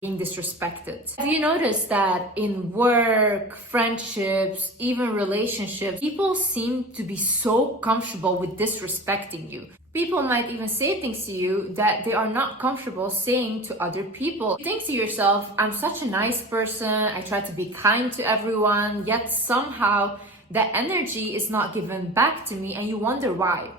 being disrespected. Have you noticed that in work, friendships, even relationships, people seem to be so comfortable with disrespecting you? People might even say things to you that they are not comfortable saying to other people. You think to yourself, I'm such a nice person, I try to be kind to everyone, yet somehow that energy is not given back to me, and you wonder why.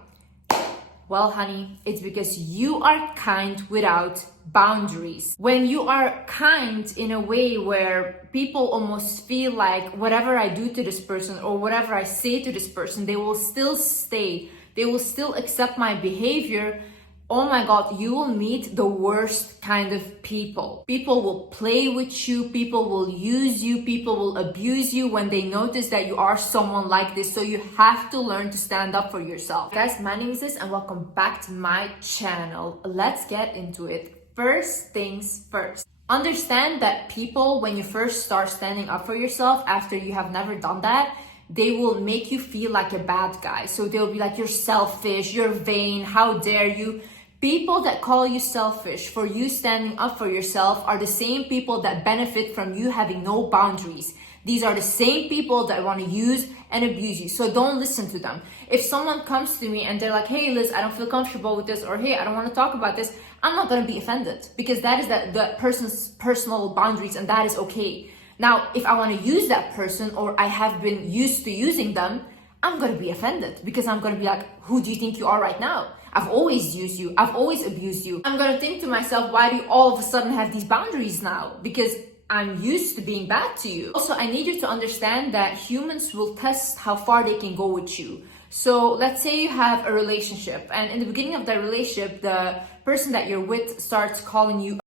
Well, honey, it's because you are kind without boundaries. When you are kind in a way where people almost feel like whatever I do to this person or whatever I say to this person, they will still stay, they will still accept my behavior. Oh my God, you will meet the worst kind of people. People will play with you, people will use you, people will abuse you when they notice that you are someone like this. So you have to learn to stand up for yourself. Guys, my name is Liz and welcome back to my channel. Let's get into it. First things first. Understand that people, when you first start standing up for yourself after you have never done that, they will make you feel like a bad guy. So they'll be like, you're selfish, you're vain, how dare you? People that call you selfish for you standing up for yourself are the same people that benefit from you having no boundaries. These are the same people that want to use and abuse you. So don't listen to them. If someone comes to me and they're like, hey Liz, I don't feel comfortable with this, or hey, I don't want to talk about this, I'm not going to be offended because that is that person's personal boundaries and that is okay. Now, if I want to use that person or I have been used to using them, I'm going to be offended because I'm going to be like, who do you think you are right now? I've always used you. I've always abused you. I'm going to think to myself, why do you all of a sudden have these boundaries now? Because I'm used to being bad to you. Also, I need you to understand that humans will test how far they can go with you. So let's say you have a relationship and in the beginning of that relationship, the person that you're with starts calling you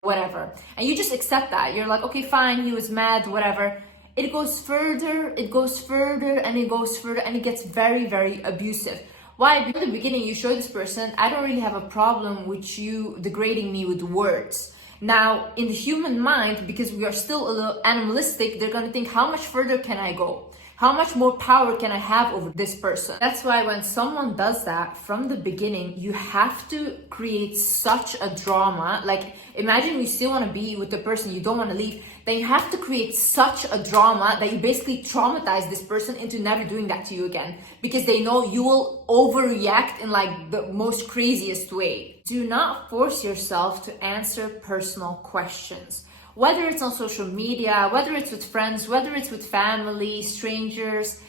whatever. And you just accept that. You're like, okay, fine, he was mad, whatever. It goes further, and it goes further, and it gets very, very abusive. Why? Because in the beginning, you show this person, I don't really have a problem with you degrading me with words. Now, in the human mind, because we are still a little animalistic, they're going to think, how much further can I go? How much more power can I have over this person? That's why when someone does that from the beginning, you have to create such a drama. Like, imagine you still want to be with the person, you don't want to leave. Then you have to create such a drama that you basically traumatize this person into never doing that to you again. Because they know you will overreact in like the most craziest way. Do not force yourself to answer personal questions. Whether it's on social media, whether it's with friends, whether it's with family, strangers,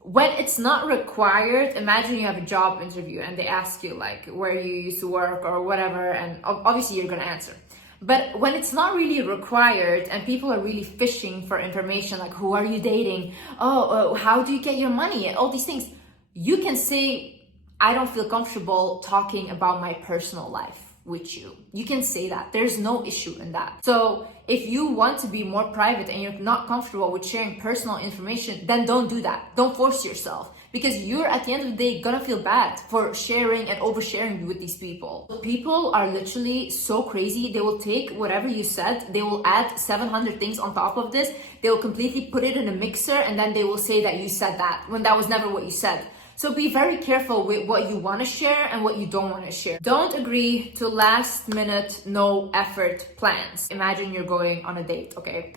when it's not required. Imagine you have a job interview and they ask you like where you used to work or whatever, and obviously you're gonna answer. But when it's not really required and people are really fishing for information, like who are you dating? How do you get your money? And all these things, you can say, I don't feel comfortable talking about my personal life with you. You can say that. There's no issue in that. So if you want to be more private and you're not comfortable with sharing personal information, then don't do that. Don't force yourself. Because you're at the end of the day gonna feel bad for sharing and oversharing with these people. People are literally so crazy. They will take whatever you said, they will add 700 things on top of this, they will completely put it in a mixer, and then they will say that you said that when that was never what you said. So be very careful with what you want to share and what you don't want to share. Don't agree to last minute, no effort plans. Imagine you're going on a date, okay?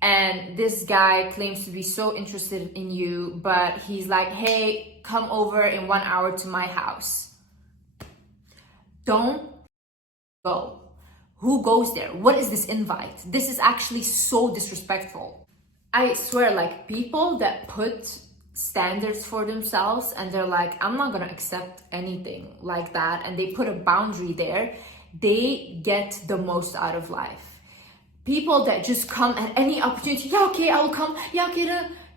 And this guy claims to be so interested in you, but he's like, hey, come over in 1 hour to my house. Don't go. Who goes there? What is this invite? This is actually so disrespectful. I swear, like, people that put standards for themselves and they're like, I'm not gonna accept anything like that, and they put a boundary there, they get the most out of life. People that just come at any opportunity, yeah, okay, I will come, yeah, okay,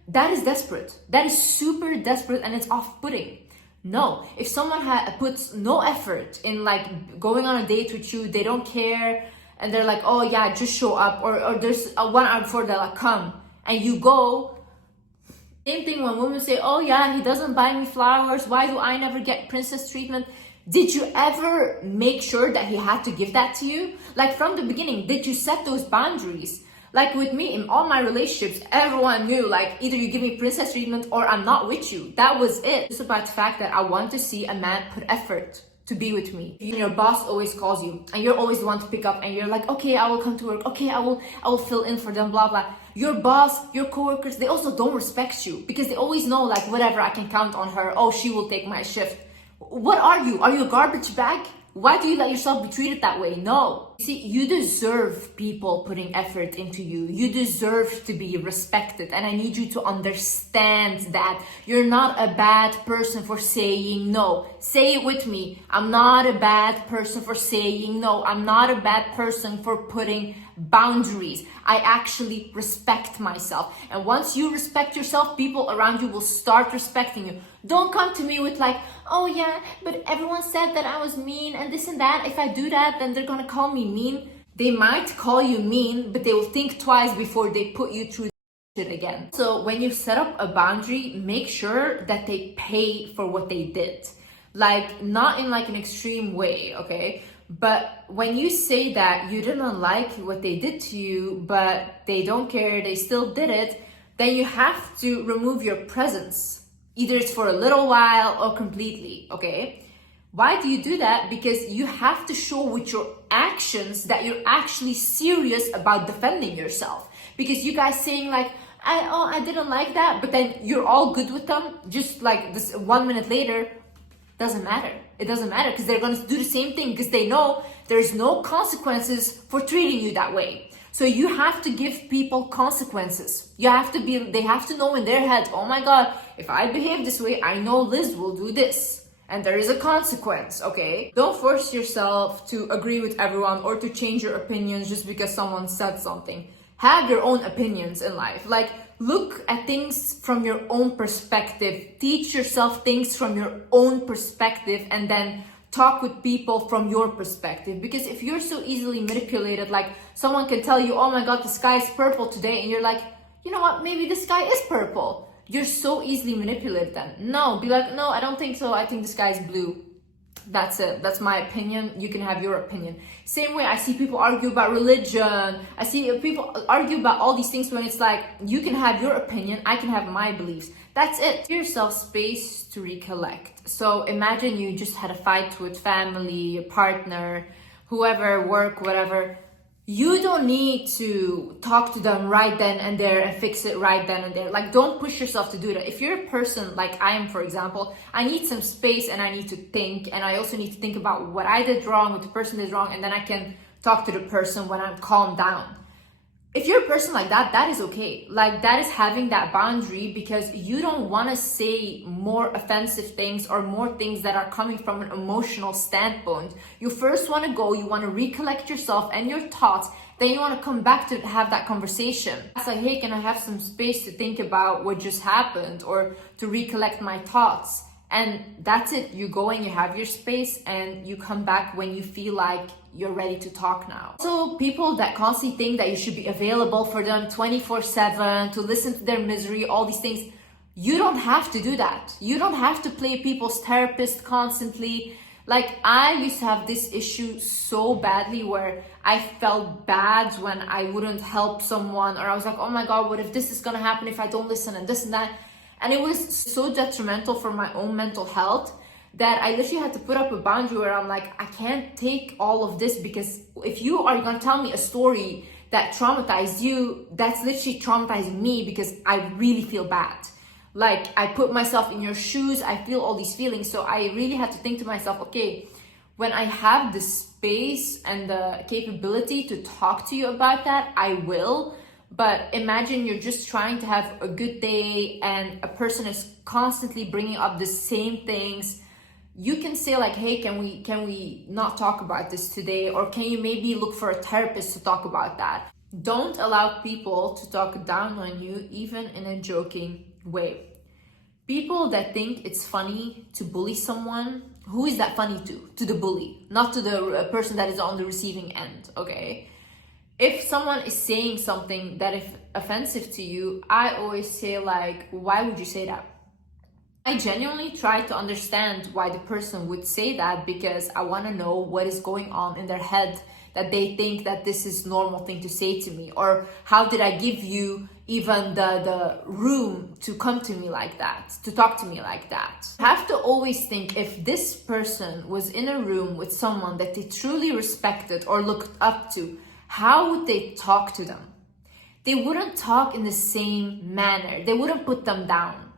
that is desperate. That is super desperate and it's off-putting. No, if someone puts no effort in like going on a date with you, they don't care, and they're like, oh yeah, just show up, or there's a 1 hour before they're like, come, and you go. Same thing when women say, oh yeah, he doesn't buy me flowers, why do I never get princess treatment? Did you ever make sure that he had to give that to you? Like from the beginning, did you set those boundaries? Like with me, in all my relationships, everyone knew like either you give me princess treatment or I'm not with you. That was it. It's about the fact that I want to see a man put effort to be with me. Your boss always calls you and you're always the one to pick up and you're like, okay, I will come to work. Okay, I will fill in for them, blah, blah. Your boss, your coworkers, they also don't respect you because they always know like, whatever, I can count on her. Oh, she will take my shift. What are you? Are you a garbage bag? Why do you let yourself be treated that way? No. See, you deserve people putting effort into you. You deserve to be respected. And I need you to understand that you're not a bad person for saying no. Say it with me. I'm not a bad person for saying no. I'm not a bad person for putting boundaries. I actually respect myself. And once you respect yourself, people around you will start respecting you. Don't come to me with like, oh yeah, but everyone said that I was mean and this and that. If I do that, then they're gonna call me mean. They might call you mean, but they will think twice before they put you through shit again. So when you set up a boundary, make sure that they pay for what they did. Like, not in like an extreme way, okay? But when you say that you didn't like what they did to you, but they don't care, they still did it, then you have to remove your presence. Either it's for a little while or completely, okay? Why do you do that? Because you have to show with your actions that you're actually serious about defending yourself. Because you guys saying like, I didn't like that, but then you're all good with them, just like this 1 minute later, doesn't matter. It doesn't matter because they're going to do the same thing because they know there's no consequences for treating you that way. So you have to give people consequences. They have to know in their head, oh my God, if I behave this way, I know Liz will do this. And there is a consequence, okay? Don't force yourself to agree with everyone or to change your opinions just because someone said something. Have your own opinions in life. Like, look at things from your own perspective. Teach yourself things from your own perspective and then talk with people from your perspective. Because if you're so easily manipulated, like someone can tell you, oh my God, the sky is purple today. And you're like, you know what? Maybe the sky is purple. You're so easily manipulated then. No, be like, no, I don't think so. I think the sky is blue. That's it. That's my opinion. You can have your opinion. Same way I see people argue about religion. I see people argue about all these things when it's like, you can have your opinion, I can have my beliefs. That's it. Give yourself space to recollect. So imagine you just had a fight with family, a partner, whoever, work, whatever. You don't need to talk to them right then and there and fix it right then and there. Like, don't push yourself to do that. If you're a person like I am, for example, I need some space and I need to think. And I also need to think about what I did wrong, what the person did wrong. And then I can talk to the person when I'm calmed down. If you're a person like that, that is okay. Like, that is having that boundary because you don't want to say more offensive things or more things that are coming from an emotional standpoint. You first want to go, you want to recollect yourself and your thoughts, then you want to come back to have that conversation. It's like, hey, can I have some space to think about what just happened or to recollect my thoughts? And that's it. You go and you have your space and you come back when you feel like you're ready to talk now. So people that constantly think that you should be available for them 24/7, to listen to their misery, all these things, you don't have to do that. You don't have to play people's therapist constantly. Like, I used to have this issue so badly where I felt bad when I wouldn't help someone, or I was like, oh my God, what if this is gonna happen if I don't listen and this and that. And it was so detrimental for my own mental health that I literally had to put up a boundary where I'm like, I can't take all of this, because if you are gonna tell me a story that traumatized you, that's literally traumatizing me because I really feel bad. Like, I put myself in your shoes, I feel all these feelings. So I really had to think to myself, okay, when I have the space and the capability to talk to you about that, I will. But imagine you're just trying to have a good day and a person is constantly bringing up the same things. You can say like, hey, can we not talk about this today? Or can you maybe look for a therapist to talk about that? Don't allow people to talk down on you, even in a joking way. People that think it's funny to bully someone, who is that funny to? To the bully, not to the person that is on the receiving end, okay? If someone is saying something that is offensive to you, I always say like, why would you say that? I genuinely try to understand why the person would say that, because I want to know what is going on in their head that they think that this is normal thing to say to me? Or how did I give you even the room to come to me like that, to talk to me like that? You have to always think, if this person was in a room with someone that they truly respected or looked up to, how would they talk to them? They wouldn't talk in the same manner. They wouldn't put them down.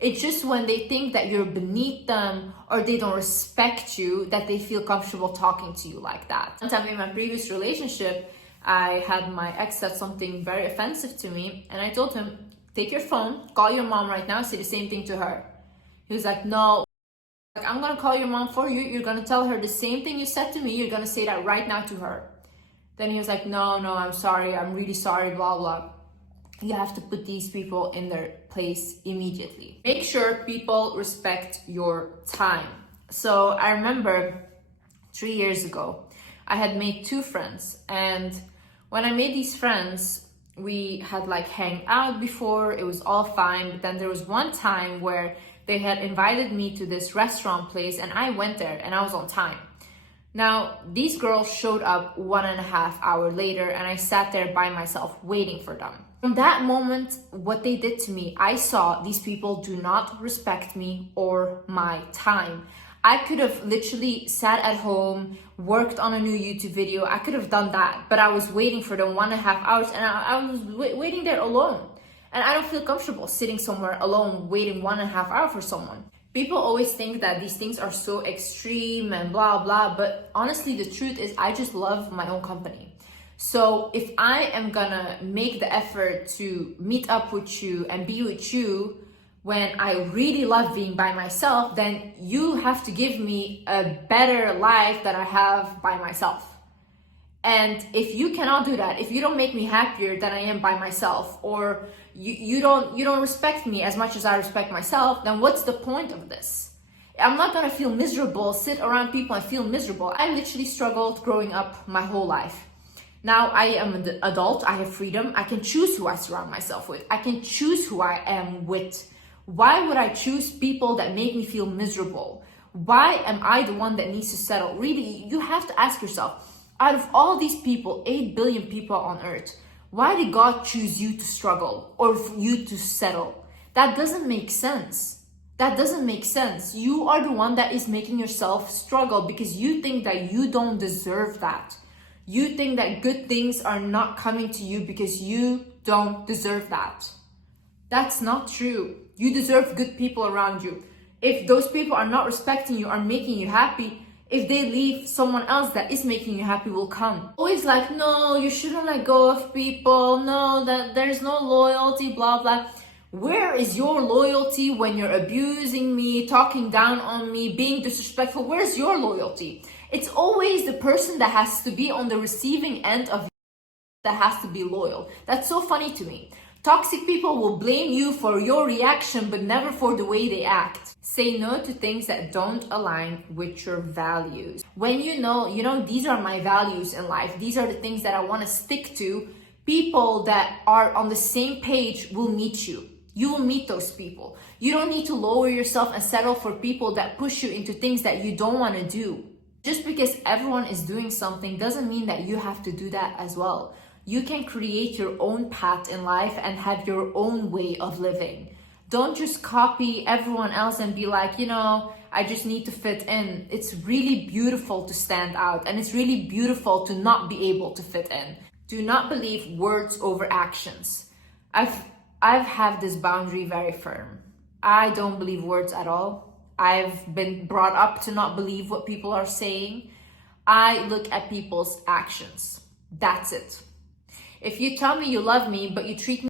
It's just when they think that you're beneath them or they don't respect you that they feel comfortable talking to you like that. One time in my previous relationship, I had my ex said something very offensive to me, and I told him, take your phone, call your mom right now, say the same thing to her. He was like, no, like, I'm gonna call your mom for you. You're gonna tell her the same thing you said to me. You're gonna say that right now to her. Then he was like, no, I'm sorry. I'm really sorry, blah, blah. You have to put these people in their place immediately. Make sure people respect your time. So I remember 3 years ago, I had made 2 friends. And when I made these friends, we had like hang out before. It was all fine. But then there was one time where they had invited me to this restaurant place and I went there and I was on time. Now, these girls showed up 1.5 hours later and I sat there by myself waiting for them. From that moment, what they did to me, I saw these people do not respect me or my time. I could have literally sat at home, worked on a new YouTube video. I could have done that, but I was waiting for them 1.5 hours and I was waiting there alone. And I don't feel comfortable sitting somewhere alone, waiting 1.5 hours for someone. People always think that these things are so extreme and blah, blah, but honestly, the truth is I just love my own company. So if I am gonna make the effort to meet up with you and be with you when I really love being by myself, then you have to give me a better life that I have by myself. And if you cannot do that, if you don't make me happier than I am by myself, or you don't respect me as much as I respect myself, then what's the point of this? I'm not gonna feel miserable, sit around people and feel miserable. I literally struggled growing up my whole life. Now I am an adult, I have freedom, I can choose who I surround myself with. I can choose who I am with. Why would I choose people that make me feel miserable? Why am I the one that needs to settle? Really, you have to ask yourself, out of all these people, 8 billion people on earth, why did God choose you to struggle or for you to settle? That doesn't make sense. That doesn't make sense. You are the one that is making yourself struggle because you think that you don't deserve that. You think that good things are not coming to you because you don't deserve that. That's not true. You deserve good people around you. If those people are not respecting you, are making you happy, if they leave, someone else that is making you happy will come. Always like, no, you shouldn't let go of people. No, that there's no loyalty, blah, blah. Where is your loyalty when you're abusing me, talking down on me, being disrespectful? Where's your loyalty? It's always the person that has to be on the receiving end of that has to be loyal. That's so funny to me. Toxic people will blame you for your reaction, but never for the way they act. Say no to things that don't align with your values. When you know, these are my values in life. These are the things that I want to stick to. People that are on the same page will meet you. You will meet those people. You don't need to lower yourself and settle for people that push you into things that you don't want to do. Just because everyone is doing something doesn't mean that you have to do that as well. You can create your own path in life and have your own way of living. Don't just copy everyone else and be like, I just need to fit in. It's really beautiful to stand out, and it's really beautiful to not be able to fit in. Do not believe words over actions. I've had this boundary very firm. I don't believe words at all. I've been brought up to not believe what people are saying. I look at people's actions. That's it. If you tell me you love me, but you treat me,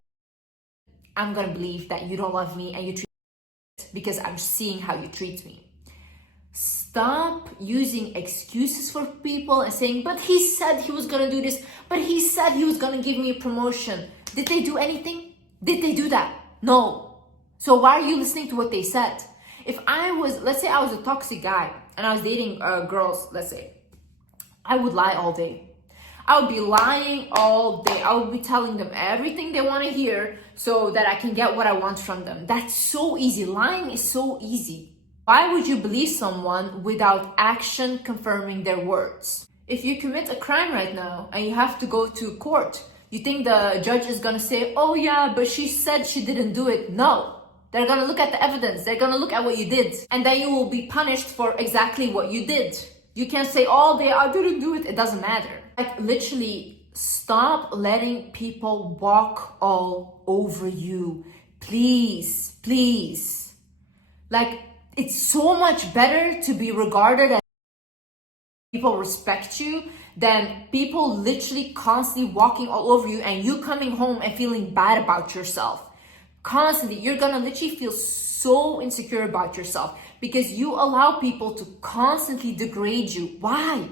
I'm gonna believe that you don't love me and you treat me because I'm seeing how you treat me. Stop using excuses for people and saying, but he said he was gonna do this, but he said he was gonna give me a promotion. Did they do anything? Did they do that? No. So why are you listening to what they said? If let's say I was a toxic guy and I was dating girls, let's say, I would lie all day. I would be lying all day. I would be telling them everything they want to hear so that I can get what I want from them. That's so easy. Lying is so easy. Why would you believe someone without action confirming their words? If you commit a crime right now and you have to go to court, you think the judge is gonna say, oh yeah, but she said she didn't do it? No. They're gonna look at the evidence. They're gonna look at what you did. And then you will be punished for exactly what you did. You can't say, oh, I didn't do it. It doesn't matter. Like, literally, stop letting people walk all over you. Please, please. Like, it's so much better to be regarded as people respect you than people literally constantly walking all over you and you coming home and feeling bad about yourself. Constantly, you're gonna literally feel so insecure about yourself because you allow people to constantly degrade you. Why?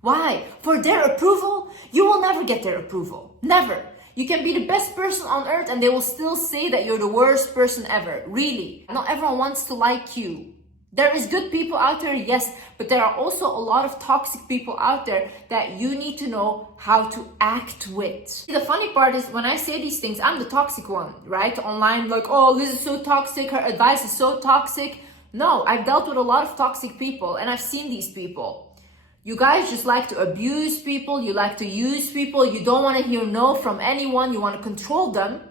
Why? For their approval? You will never get their approval. Never. You can be the best person on earth and they will still say that you're the worst person ever. Really. Not everyone wants to like you. There is good people out there, yes, but there are also a lot of toxic people out there that you need to know how to act with. The funny part is when I say these things, I'm the toxic one, right? Online, like, oh, Liz is so toxic, her advice is so toxic. No, I've dealt with a lot of toxic people and I've seen these people. You guys just like to abuse people, you like to use people, you don't want to hear no from anyone, you want to control them.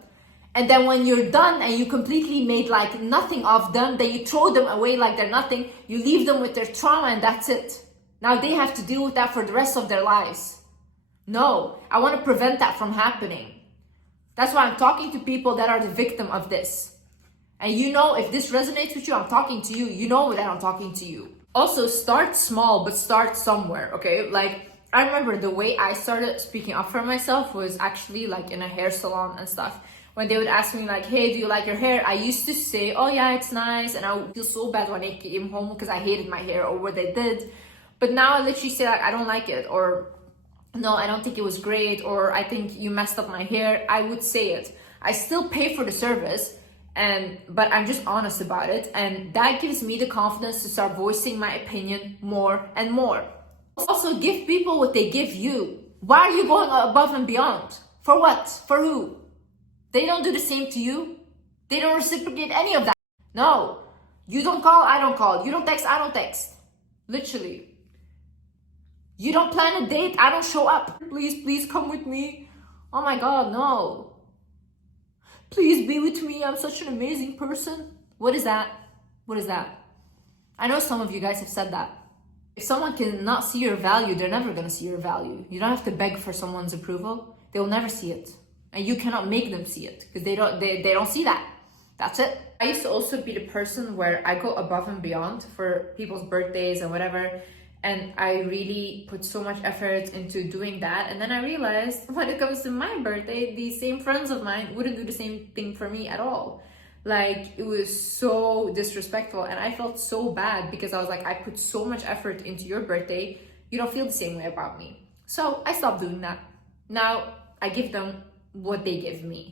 And then when you're done and you completely made like nothing of them, then you throw them away like they're nothing, you leave them with their trauma and that's it. Now they have to deal with that for the rest of their lives. No, I want to prevent that from happening. That's why I'm talking to people that are the victim of this. And you know, if this resonates with you, I'm talking to you. You know that I'm talking to you. Also, start small, but start somewhere, okay? Like, I remember the way I started speaking up for myself was actually like in a hair salon and stuff. When they would ask me like, hey, do you like your hair? I used to say, oh yeah, it's nice. And I would feel so bad when I came home because I hated my hair or what they did. But now I literally say like, I don't like it. Or no, I don't think it was great. Or I think you messed up my hair. I would say it. I still pay for the service, but I'm just honest about it. And that gives me the confidence to start voicing my opinion more and more. Also, give people what they give you. Why are you going above and beyond? For what? For who? They don't do the same to you. They don't reciprocate any of that. No. You don't call, I don't call. You don't text, I don't text. Literally. You don't plan a date, I don't show up. Please, please come with me. Oh my God, no. Please be with me, I'm such an amazing person. What is that? What is that? I know some of you guys have said that. If someone cannot see your value, they're never gonna see your value. You don't have to beg for someone's approval. They will never see it. And you cannot make them see it because they don't see that. That's it. I used to also be the person where I go above and beyond for people's birthdays and whatever. And I really put so much effort into doing that. And then I realized when it comes to my birthday, these same friends of mine wouldn't do the same thing for me at all. Like, it was so disrespectful. And I felt so bad because I was like, I put so much effort into your birthday. You don't feel the same way about me. So I stopped doing that. Now I give them what they give me.